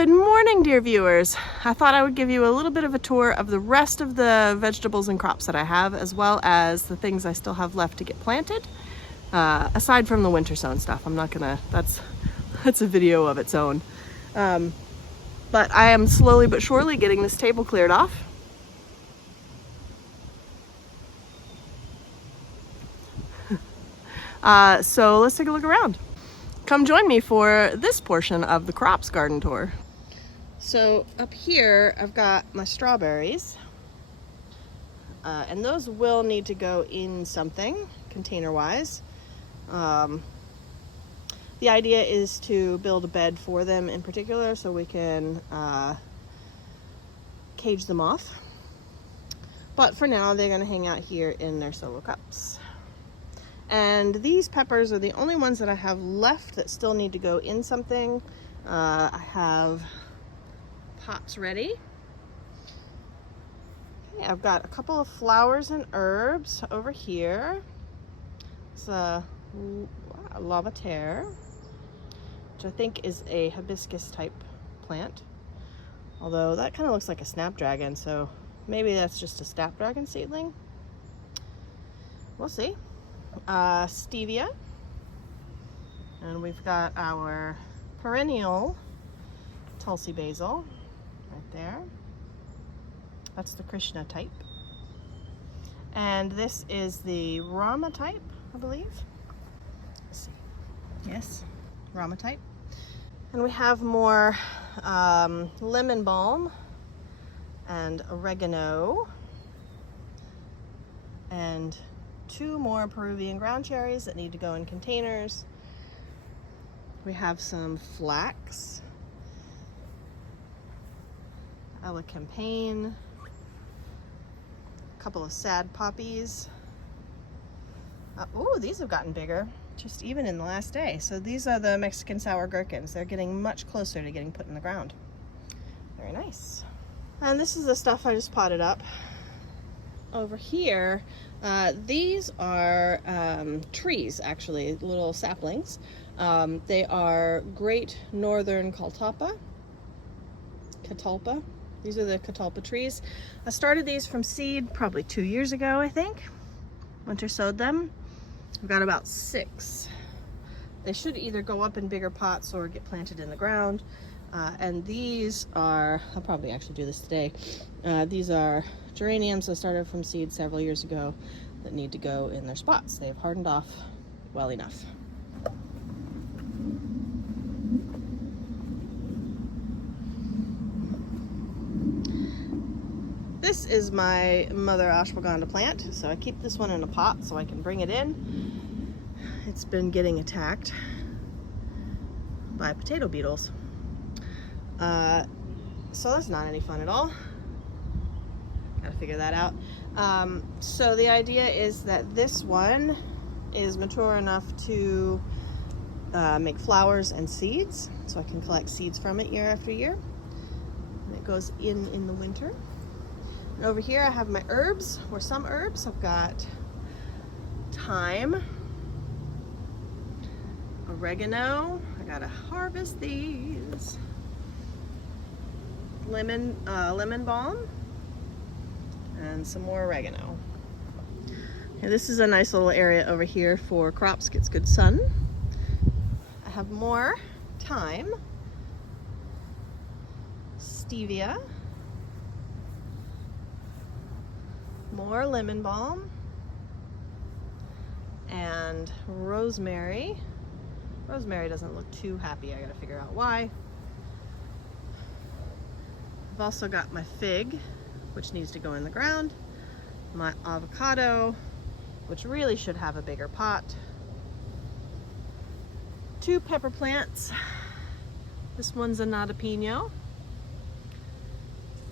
Good morning, dear viewers. I thought I would give you a little bit of a tour of the rest of the vegetables and crops that I have, as well as the things I still have left to get planted. Aside from the winter sown stuff, I'm not gonna, that's a video of its own. But I am slowly but surely getting this table cleared off. So let's take a look around. Come join me for this portion of the crops garden tour. So up here, I've got my strawberries, and those will need to go in something container-wise. The idea is to build a bed for them in particular so we can cage them off. But for now, they're gonna hang out here in their solo cups. And these peppers are the only ones that I have left that still need to go in something. I have pots ready. Okay, I've got a couple of flowers and herbs over here. It's a lavater, which I think is a hibiscus type plant. Although that kind of looks like a snapdragon, so maybe that's just a snapdragon seedling. We'll see. Stevia, and we've got our perennial Tulsi basil right there. That's the Krishna type, and this is the Rama type, I believe. Let's see. Yes, Rama type. And we have more lemon balm and oregano and 2 more Peruvian ground cherries that need to go in containers. We have some flax, elecampane, a couple of sad poppies. Oh, these have gotten bigger just even in the last day. So these are the Mexican sour gherkins. They're getting much closer to getting put in the ground. Very nice. And this is the stuff I just potted up. Over here, these are trees, actually, little saplings. They are Great Northern Catalpa. These are the catalpa trees. I started these from seed probably 2 years ago, I think. Winter sowed them. I've got about 6. They should either go up in bigger pots or get planted in the ground. And these are, I'll probably actually do this today. These are geraniums I started from seed several years ago that need to go in their spots. They've hardened off well enough. This is my mother ashwagandha plant, so I keep this one in a pot so I can bring it in. It's been getting attacked by potato beetles. So that's not any fun at all. Gotta figure that out. So the idea is that this one is mature enough to make flowers and seeds, so I can collect seeds from it year after year. And it goes in the winter. And over here I have my herbs, or some herbs. I've got thyme, oregano. I gotta harvest these. Lemon balm, and some more oregano. And this is a nice little area over here for crops, gets good sun. I have more thyme, stevia, more lemon balm, and rosemary. Rosemary doesn't look too happy. I gotta figure out why. I've also got my fig, which needs to go in the ground, my avocado, which really should have a bigger pot, 2 pepper plants. This one's a jalapeno,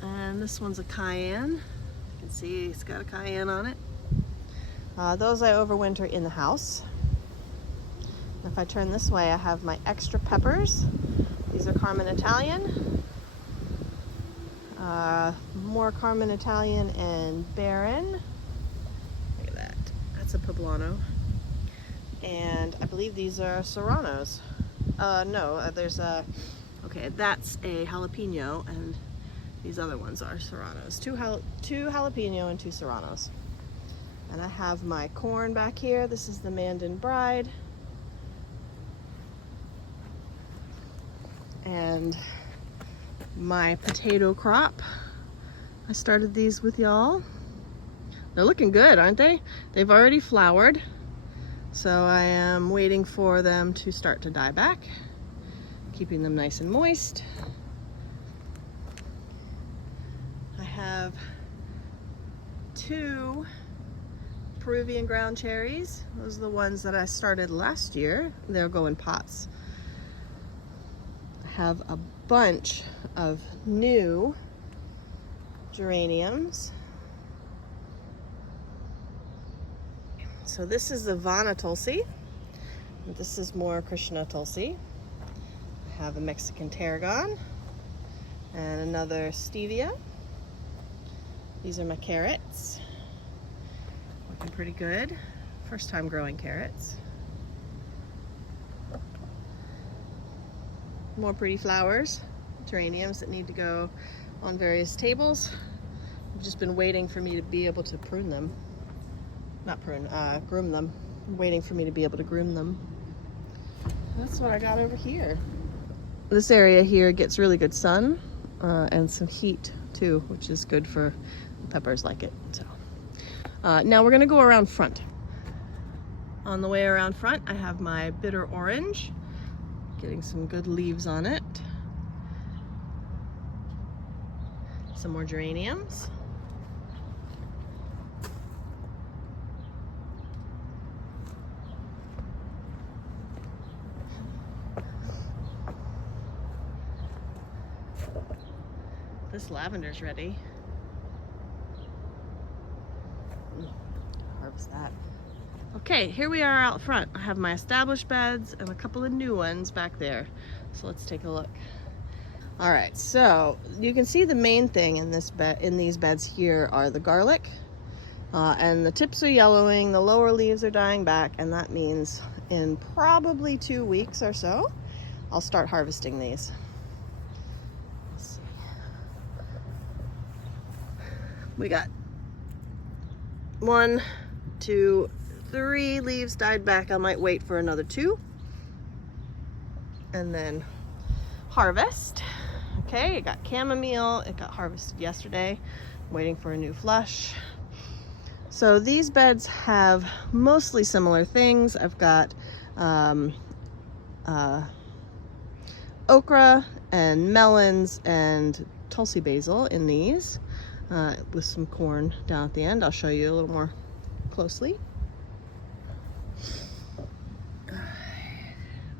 and this one's a cayenne. You can see it's got a cayenne on it. Those I overwinter in the house. If I turn this way, I have my extra peppers. These are Carmen Italian. More Carmen Italian and Baron. Look at that. That's a poblano. And I believe these are serranos. No, there's a Okay, that's a jalapeno, and these other ones are serranos. Two jalapeno and 2 serranos. And I have my corn back here. This is the Mandan Bride. And my potato crop. I started these with y'all. They're looking good, aren't they? They've already flowered. So I am waiting for them to start to die back, keeping them nice and moist. I have 2 Peruvian ground cherries. Those are the ones that I started last year. They'll go in pots. I have a bunch of new geraniums. So this is the Vana Tulsi. This is more Krishna Tulsi. I have a Mexican tarragon and another stevia. These are my carrots. Looking pretty good. First time growing carrots. More pretty flowers, geraniums that need to go on various tables. I've just been waiting for me to be able to prune them. Not prune, groom them. I'm waiting for me to be able to groom them. That's what I got over here. This area here gets really good sun and some heat too, which is good for peppers like it. So now we're gonna go around front. On the way around front, I have my bitter orange, getting some good leaves on it. Some more geraniums. This lavender's ready. Harvest that. Okay, here we are out front. I have my established beds and a couple of new ones back there. So let's take a look. All right, so you can see the main thing in this bed, in these beds here, are the garlic, and the tips are yellowing. The lower leaves are dying back, and that means in probably 2 weeks or so, I'll start harvesting these. We got 1, 2, 3 leaves died back. I might wait for another 2 and then harvest. Okay, it got chamomile. It got harvested yesterday. I'm waiting for a new flush. So these beds have mostly similar things. I've got okra and melons and Tulsi basil in these. With some corn down at the end. I'll show you a little more closely.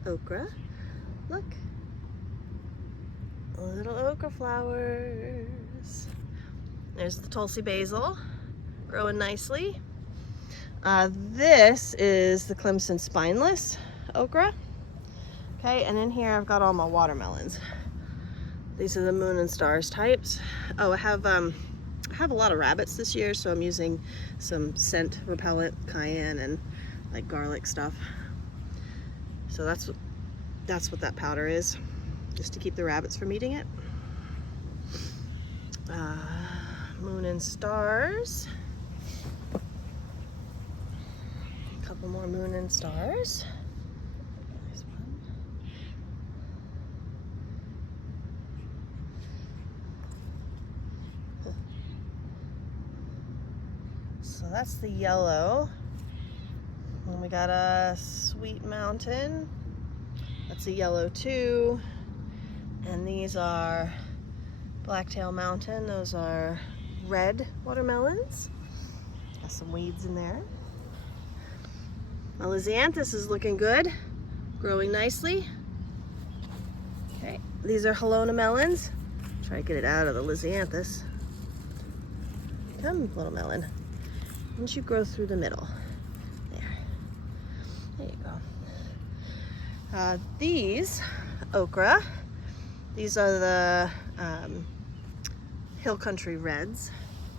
Okra, look, little okra flowers. There's the Tulsi basil, growing nicely. This is the Clemson spineless okra. Okay, and in here I've got all my watermelons. These are the Moon and Stars types. Oh, I have a lot of rabbits this year, so I'm using some scent repellent, cayenne, and like garlic stuff. So that's what that powder is, just to keep the rabbits from eating it. Moon and Stars. A couple more Moon and Stars. Nice one. So that's the yellow. And we got a Sweet Mountain. That's a yellow too. And these are Blacktail Mountain. Those are red watermelons. Got some weeds in there. My Lisianthus is looking good, growing nicely. Okay, these are Halona melons. Try to get it out of the Lisianthus. Come, little melon. Once you grow through the middle. There you go. These okra, these are the Hill Country Reds.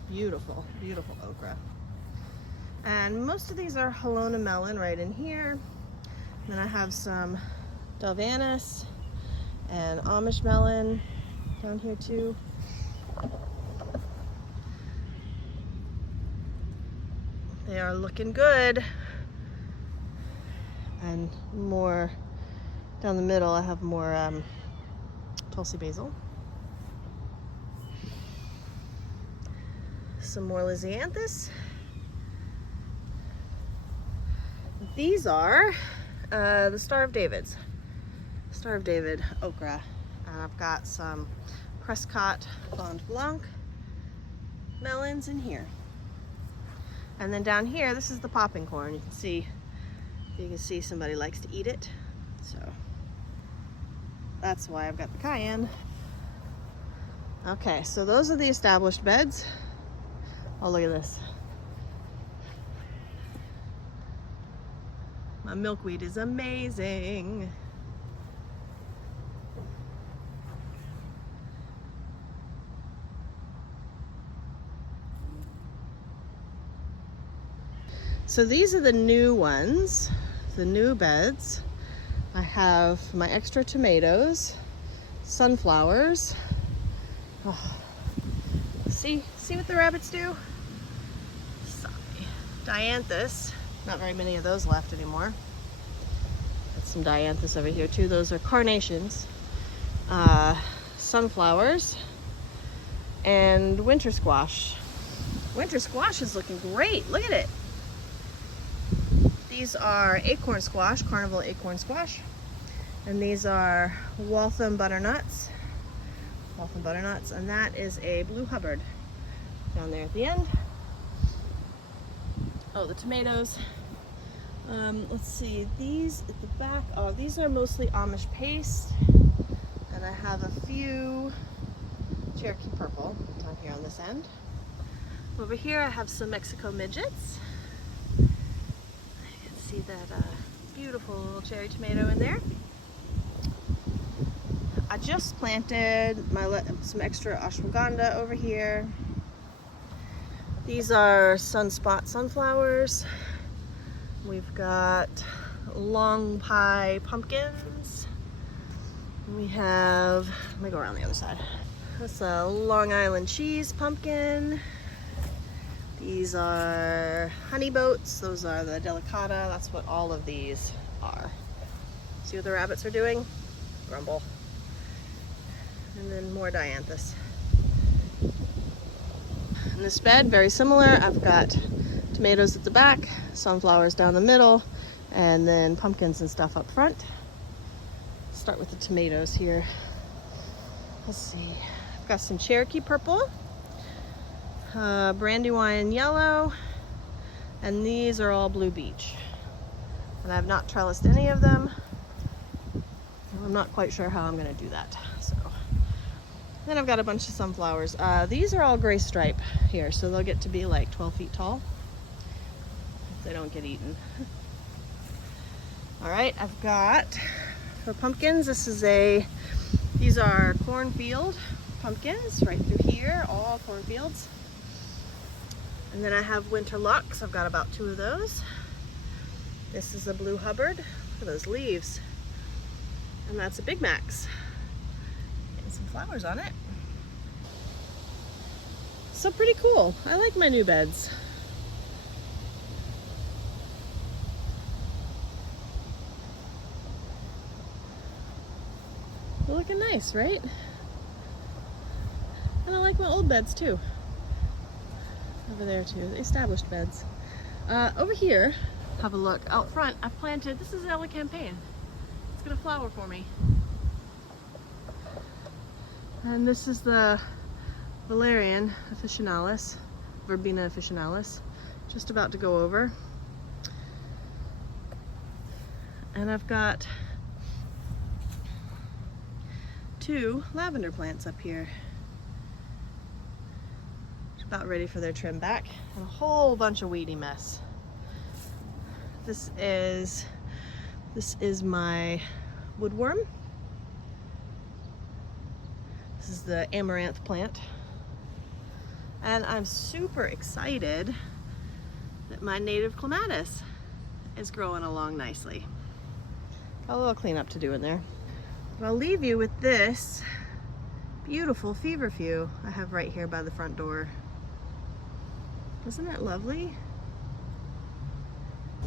Beautiful, beautiful okra. And most of these are Halona melon right in here. And then I have some Dalvanus And Amish melon down here too. They are looking good. And more down the middle, I have more Tulsi basil. Some more Lysianthus. These are the Star of David's. Star of David okra. And I've got some Prescott Bond Blanc melons in here. And then down here, this is the popping corn. You can see somebody likes to eat it. So that's why I've got the cayenne. Okay, so those are the established beds. Oh, look at this. My milkweed is amazing. So these are the new ones, the new beds. I have my extra tomatoes, sunflowers. Oh. See what the rabbits do? Sorry. Dianthus, not very many of those left anymore. Got some dianthus over here too. Those are carnations, sunflowers, and winter squash. Winter squash is looking great. Look at it. These are acorn squash, carnival acorn squash. And these are Waltham butternuts. Waltham butternuts, and that is a blue Hubbard down there at the end. Oh, the tomatoes. Let's see, these at the back, oh, these are mostly Amish paste. And I have a few Cherokee purple down here on this end. Over here I have some Mexico midgets. See that beautiful little cherry tomato in there. I just planted some extra ashwagandha over here. These are sunspot sunflowers. We've got long pie pumpkins. We have, let me go around the other side. That's a Long Island cheese pumpkin. These are honey boats. Those are the delicata. That's what all of these are. See what the rabbits are doing? Grumble. And then more dianthus. In this bed, very similar. I've got tomatoes at the back, sunflowers down the middle, and then pumpkins and stuff up front. Start with the tomatoes here. Let's see. I've got some Cherokee purple. Brandywine yellow, and these are all blue beech. And I've not trellised any of them. I'm not quite sure how I'm going to do that. So then I've got a bunch of sunflowers. These are all gray stripe here, so they'll get to be like 12 feet tall if they don't get eaten. All right, I've got for pumpkins. These are cornfield pumpkins right through here, all cornfields. And then I have winter locks. I've got about 2 of those. This is a blue Hubbard. Look at those leaves. And that's a Big Max. And some flowers on it. So pretty cool. I like my new beds. They're looking nice, right? And I like my old beds too. Over there too, the established beds. Over here, have a look. Out front, I've planted, this is Ella Campaign. It's gonna flower for me. And this is the Valerian officinalis, Verbena officinalis, just about to go over. And I've got 2 lavender plants up here. About ready for their trim back, and a whole bunch of weedy mess. This is my woodworm. This is the amaranth plant, and I'm super excited that my native clematis is growing along nicely. Got a little cleanup to do in there. I'll leave you with this beautiful feverfew I have right here by the front door. Isn't it lovely?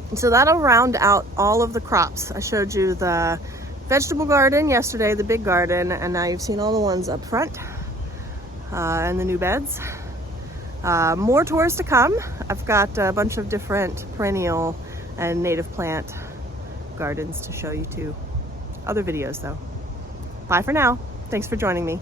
And so that'll round out all of the crops. I showed you the vegetable garden yesterday, the big garden, and now you've seen all the ones up front and the new beds. More tours to come. I've got a bunch of different perennial and native plant gardens to show you too. Other videos though. Bye for now. Thanks for joining me.